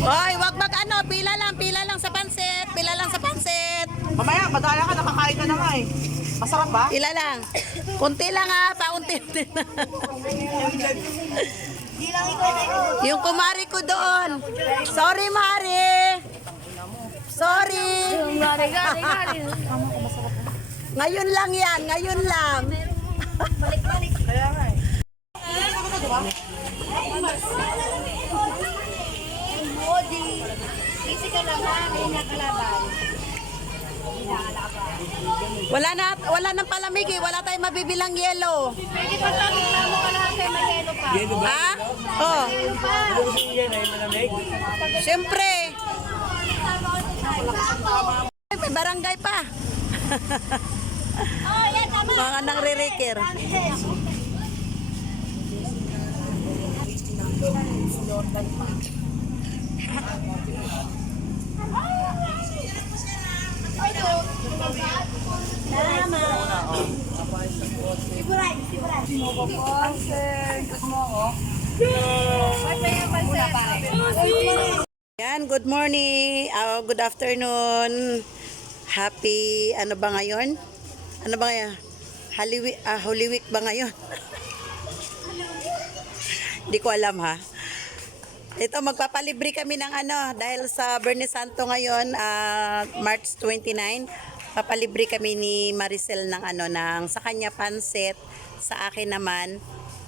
Hoy, wag mag ano, pila lang sa pansit, pila lang sa pansit. Mamaya, madaya ka, nakakain ka na nga eh. Masarap ba? Pila lang. Kunti lang ha, paunti-unti na. Yung kumari ko doon. Sorry, Mari. Sorry. Ngayon lang yan, ngayon lang. Balik-balik. Kaya nga eh. Body. Easy ka lang ha, may nakalaban. Wala nang palamig eh, wala tayong mabibilang yelo. Pwede pa lang, mo ka lahat kayo mag-yelo pa. Ha? Oh. Siyempre. May barangay pa. Oh, yan, tama. Mga nangre-reker. Siburay, siburay. Yan, good morning. Good afternoon. Happy, ano ba ngayon? Ano ba ngayon? Holy Week ba ngayon? Hindi ko alam ha. Ito, magpapalibre kami ng ano, dahil sa Bernie Santo ngayon, March 29, papalibre kami ni Maricel ng ano, ng sa kanya pansit, sa akin naman.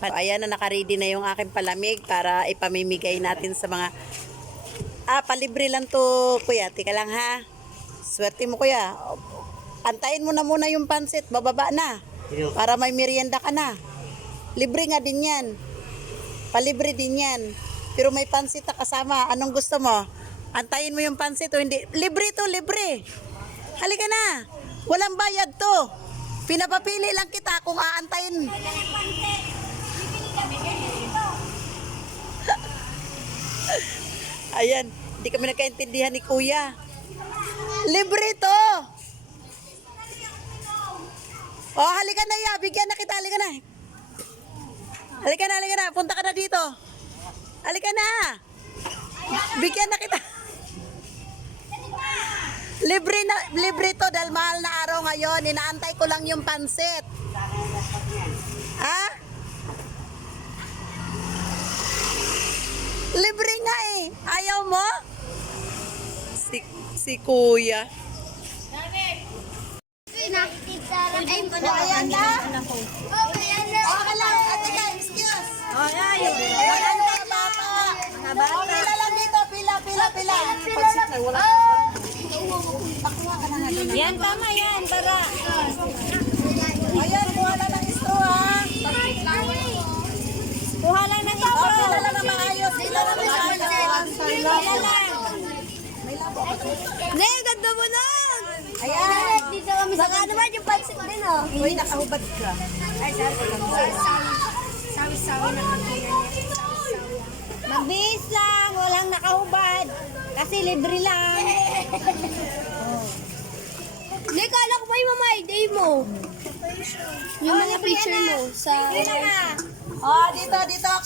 Ayan na, nakaready na yung aking palamig para ipamimigay natin sa mga, palibre lang to kuya, tika lang ha. Swerte mo kuya. Antayin mo na muna yung pansit, bababa na. Para may merienda ka na. Libre nga din yan. Palibre din yan. Pero may pansit na kasama. Anong gusto mo? Antayin mo yung pansit o hindi? Libre to, libre. Halika na. Walang bayad to. Pinapapili lang kita kung aantayin. Ayan. Hindi kami nagkaintindihan ni kuya. Libre to. Oh, halika na ya. Bigyan na kita. Halika na. Halika na, halika na. Punta ka na dito. Halika na. Bigyan na kita. Libre to dahil mahal na araw ngayon. Inaantay ko lang yung pansit. Ha? Libre nga eh. Ayaw mo? Si kuya. Ay, ayan na. Ayan na. Okay lang. Ate ka, excuse. Ayan. Ayan na, bata. Pila lang dito. Pila. Yan, tama yan. Para. Ayan, kuha lang ng straw ha. Kuha lang ng ito. Pila lang na maayos. Pila lang na maayos. Kuha lang. Ne, ganda mo na. Ayan. Dito kami sa naman yung pansit din, oh. Uy, nakahubad ka. Ay, sawi-sawi na Mabis lang, walang nakahubad. Kasi libre lang. Hindi, kala ko ba yung day mo? Yung mga picture mo sa... Oh, dito.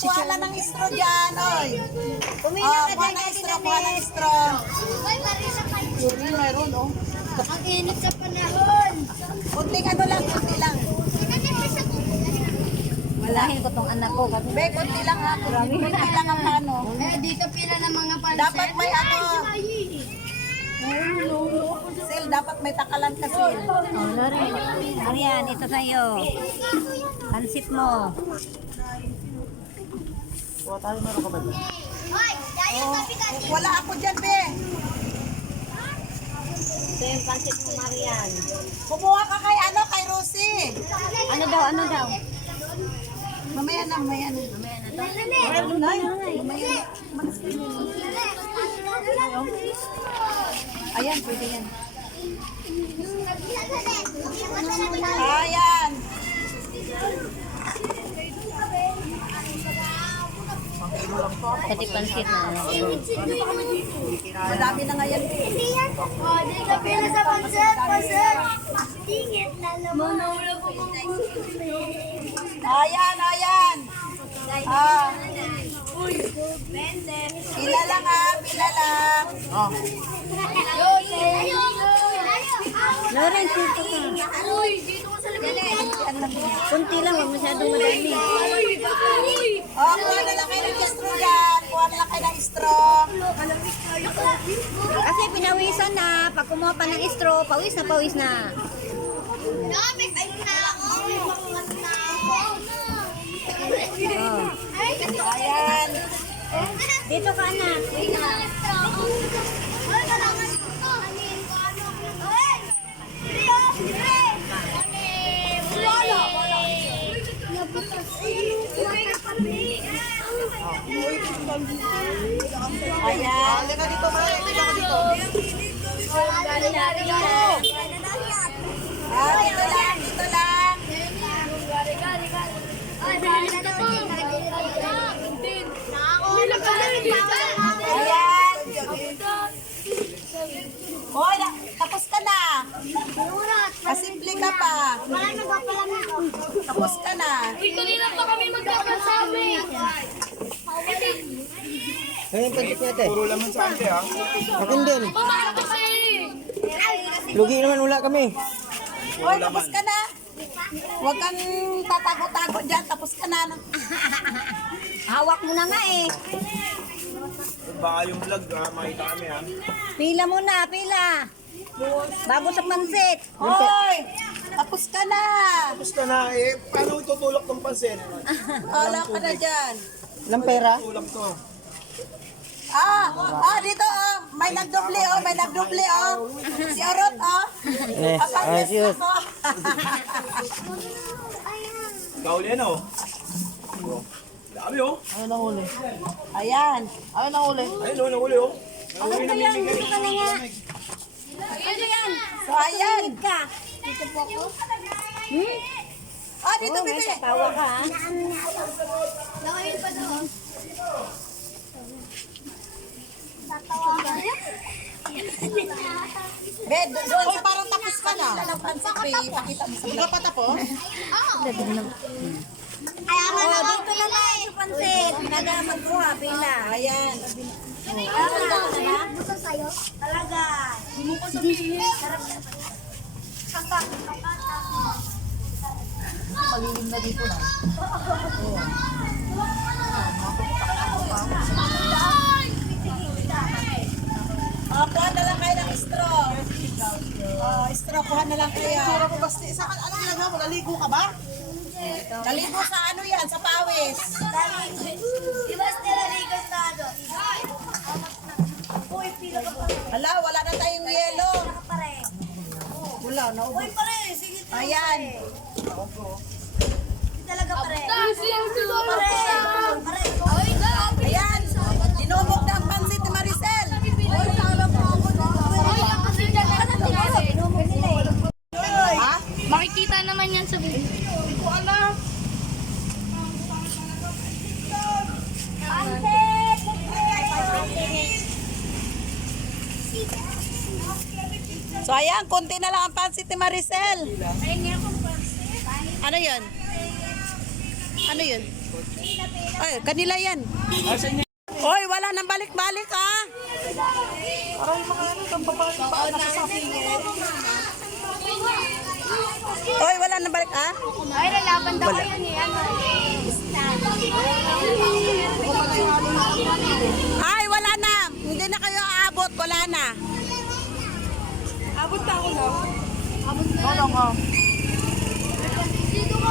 Kuha lang ng straw dyan. Oy. Pumila ka Kuha ng straw, kuha ng straw. Meron oh. Ang init sa panahon. Kunting ano lang, kunti lang. Walahin ko tong anak ko. Be, kunti lang ha. Kunti lang ang ano. Dito pila ng mga pansit. Dapat may ano. Sil, dapat may takalan ka, Sil. Oh, Lori. Arian, ito sa'yo. Pansit mo. Kuha tayo, meron ka ba dyan? Wala ako dyan, be. Ito yung pansit mo, Marian. Kumuha ka kay Rosie. Ano daw? Mamaya na. Meron na. Ayan, pwede yan. Ayan. Pati pansit na. Madami na nga yan. Dito pila sa pansit. Tingit na naman. Ayan. Ah. Pila lang ha, pila lang. Oh. Lawrence, dito ka. Kunti lang, huwag masyadong madami. Oh, kuha na lang kayo ng straw dyan. Kuha na lang kayo ng straw. Kasi pinawisan na, pag kumuha pa ng straw, pawis na pawis na. Ayan. Dito ka na. Ayan. Halika dito, Mare. Halika ka dito. Ah, dito lang, dito lang. Ayan. Hoy, tapos ka na. Pasimple ka pa. Tapos ka na. Kanina pa kami magkakasabi. Ayun, pagkit niya, te. Puro laman sa ante, ha? Akin din. Pumayag kasi. Lugi naman, wala kami. Hoy, tapos ka na. Huwag kang tatago-tago dyan. Tapos ka na. Hawak mo na nga eh. Baka yung vlog, ha? Makita kami, ha? Pila muna, pila. Bago sa pansit. Hoy, tapos ka na. Tapos ka na, eh. Paano itutulak ng pansin? Wala ka na dyan. Ilang pera? Tulak to. Dito may nagdoble may nagdoble Si Orot Ayos. Kauli, ano? Dami, oh. Ayan. Ayun, nahuli, oh. Nahuli na Ayan, mimigay. dito ka na nga. Ano yan? So ayan. Ka. Dito po ako. Dito May bibi. sapawa ka ha. Bed, doon sa parang tapos ka na. Pansit pa ipakita mo sa Hindi ka pa tapos? Dito na nga eh, sa pansit. Kada magkuha, pila. Ayan. Talaga. Malilim na dito na. Kuha na lang kayo ng straw. Straw, kuha na lang kayo. Pero ko basta, saan, ano ginagawa mo? Naligo ka ba? Naligo sa ano yan, sa pawis. Hala, wala na tayong yelo. Wala, naubos. Ayan. Ayan. Dinumog na ang pansit ni Maricel. Makikita naman yan sa video. So ayan, konti na lang ang pansit ni Maricel. Ano yun? Ano yun? Ay, kanila yan. Hoy, wala nang balik-balik ah. Parang mga ano, tambabalik pa sa singit. Hoy, wala nang balik ah. Ay, lalaban daw kayo ni ano. Ay, wala na. Hindi na kayo aabot. Wala na. Ano ka?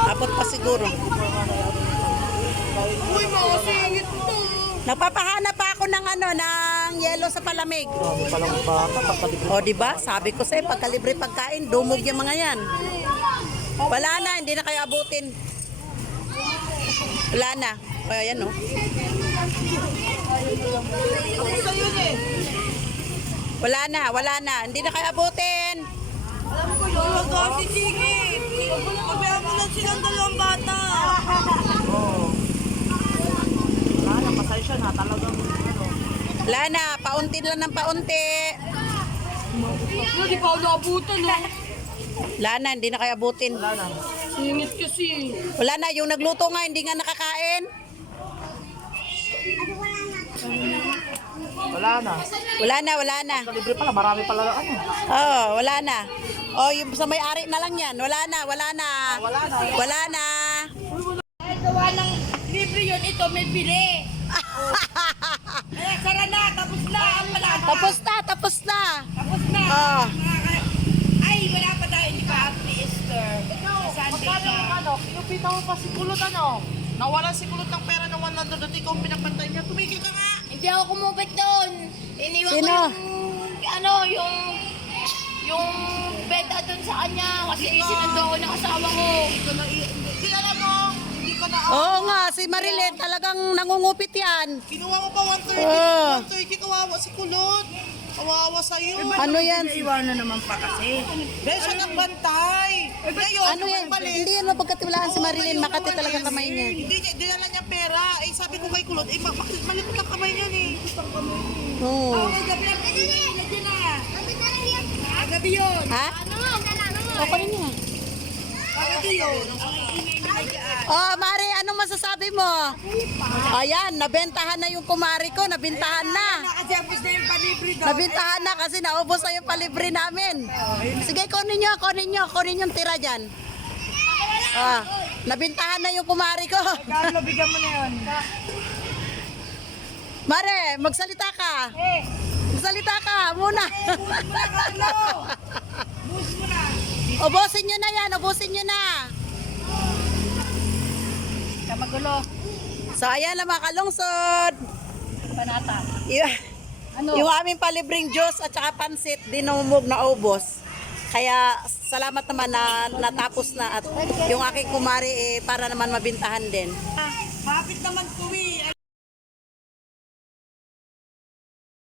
Abot pa siguro. Uy, mga singit mo. Nagpapahanap pa ako ng ano, ng yelo sa palamig. Palang bata, pagkalibre. O, di ba? Sabi ko sa'yo, pagkalibre pagkain, dumog yung mga yan. Wala na, hindi na kayo abutin. Wala na. O, ayan o. Wala na. Hindi na kayo abutin. Wala, pasensya na. Talagang, ano. Wala na, paunti lang ng paunti. Hindi pa ako naabutan eh. Wala na, hindi na kayo abutin. Wala na. Singit kasi. Wala na, yung nagluto nga, hindi nga nakakain. Wala na. Wala na. Libre pala, marami pala ano. Oh, wala na. Oh, yung sa may-ari na lang yan. Wala na. Wala na. Wala na. Gawa ng libre yun, ito may bili. Sara na, tapos na. Tapos na. Tapos na. Oh. Ay, wala pa tayo, di ba? Happy Easter. Sa Sunday Magkano yung na. ano? Kinupita mo pa si Kulot ano? Nawalan si Kulot ng pera ng 100 at ikaw ang pinapantay niya. Tumigil ka nga! Hindi ako kumupit doon. Iniwan Sino? ko yung benta doon sa kanya kasi sinundo ko ng asawa ko. Hindi alam mo! Hindi ka na... Oo nga, si Marilyn talagang nangungupit yan. Kinuha mo pa 130. Oh. 130, kawawa si Kulot. Kawawa sa'yo. Ano yan? Dahil siya nagbantay. Ngayon, Ano yan? bumalik. Hindi yan mapagkatiwalaan si Marilyn. Makati talaga kamay niya. Hindi dinala niya pera. Eh, sabi ko kay Kulot, bakit malikot ang kamay niya eh. Oo. Gabi yun. Ha? O, kunin niya. Gabi yun. Oh, Mari, anong masasabi mo? Ayan, nabentahan na yung kumari ko. Nabentahan na. Nakasiyapos na yung palibre doon. Nabentahan na kasi naubos na yung palibre namin. Sige, kunin yung tira dyan. Ah, nabentahan na yung kumari ko. Carlo, bigyan mo na yun. Mare, magsalita ka. Magsalita ka muna. Ubusin nyo na yan, ubusin nyo na. Magulo. So, ayan na mga kalungsod. Panata. Yung aming palibreng juice at saka pansit, dinumog na ubos. Kaya salamat naman na natapos na at yung aking kumari para naman mabintahan din. Hapit naman tuwi.